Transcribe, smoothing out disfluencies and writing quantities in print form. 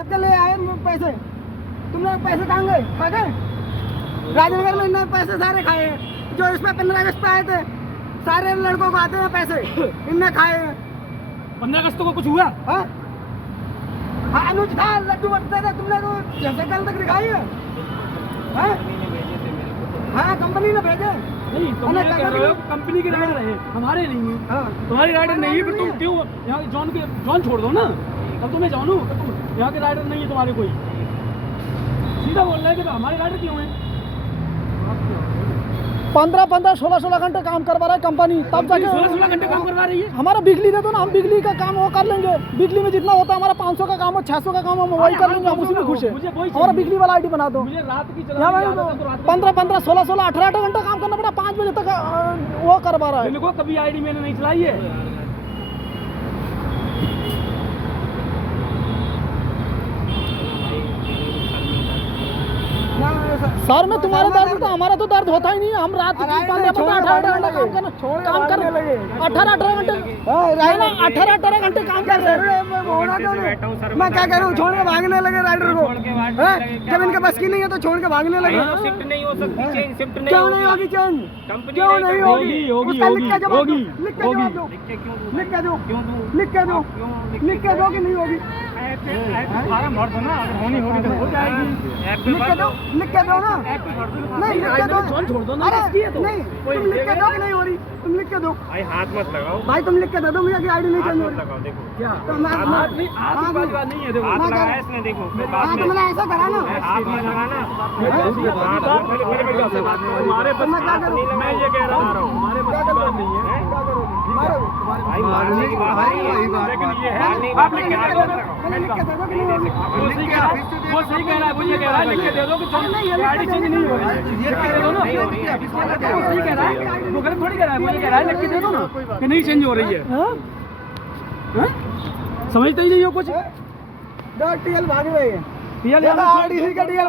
सबके ले आए पैसे, तुम लोग पैसे कहाँ गए? खा गए? राजनगर में इन्होंने पैसे सारे खाए हैं। जो इसमें 15 अगस्त पे आए थे, सारे लड़कों को आते हैं पैसे, इनने खाए हैं। 15 अगस्त को कुछ हुआ? हाँ, अनुज था, लड्डू बटते थे, तुमने तो जैसे कल तक दिखाई है। हाँ, कंपनी ने भेजे। नहीं, तुम ये कह रहे हो कंपनी की राइडर है, हमारे नहीं है। हाँ, तुम्हारी राइडर नहीं है, फिर तुम क्यों यहाँ जॉन छोड़ दो ना। अब तुम्हें जानू कि तुम यहाँ के राइडर नहीं है तुम्हारे कोई, सीधा बोल रहे हैं कि तो हमारे राइडर क्यों हैं? 15-15, 16-16 घंटे काम करवा रहा है कंपनी, तब जाके 16 घंटे काम करवा रही है। हमारा बिजली दे दो ना, हम बिजली का काम वो कर लेंगे। बिजली में जितना होता है हमारा 500 का काम हो, 600 का काम हम वही कर लेंगे, हम उसी में खुश है। हमारा बिजली वाला आईडी बना दो। मुझे रात की यहाँ 15-15, 16-16, 18 घंटा काम करना पड़ा, 5 बजे तक वो करवा रहा है। इनको कभी आईडी मैंने नहीं चलाई है। सर में तुम्हारा दर्द होता, हमारा तो दर्द होता ही नहीं है। हम रात 15-18 घंटे काम करना, काम कर 18-18 घंटे, 18-18 घंटे काम कर रहे हैं। मैं क्या कह रहा हूँ, छोड़ के भागने लगे राइडर को। जब इनके बस की नहीं है तो छोड़ के भागने लगे। शिफ्ट नहीं हो सकती, चेंज शिफ्ट नहीं क्यों नहीं होगी चेंज? क्यों नहीं होगी? उसका लिख के जवाब दो, लिख के जवाब दो, लिख के दो, लिख के दो, लिख के दो कि नहीं होगी? फार्म भर दो ना, अगर होनी होगी तो हो जाएगी। लिख के दो, लिख के दो ना। नहीं, लिख के दो। जॉन छोड़ दो ना। अरे नहीं, तुम लिख के दो कि नहीं हो रही? तुम लिख के दो भाई, हाथ मत लगाओ भाई, तुम लिख के दे दो मुझे कि आईडी नहीं चेंज हो रही। लगाओ, देखो क्या तो मैं हाथ नहीं, हाथ की बात नहीं है। देखो हाथ लगाया इसने, देखो हाँ, तो मैंने ऐसा करा ना। हाथ मत लगाना। हमारे बस मैं क्या करूं? मैं ये कह रहा हूँ हमारे बस की बात नहीं है। भाई मारने की बात नहीं है, लेकिन ये है आप लिख के दे दो। मैंने लिख के दे दो कि नहीं होगी? वो सही कह रहा है, वो सही कह रहा है, वो ये कह रहा है लिख के दे दो कि गाड़ी चेंज नहीं हो रही है। लिख के दे दो ना, वो सही कह रहा है, वो गलत थोड़ी कह रहा है। वो ये कह रहा है लिख के दे दो ना कि नहीं चेंज हो रही है। समझते ही नहीं हो कुछ। दो टीएल भाग रही है। टीएल आरडीसी का टीएल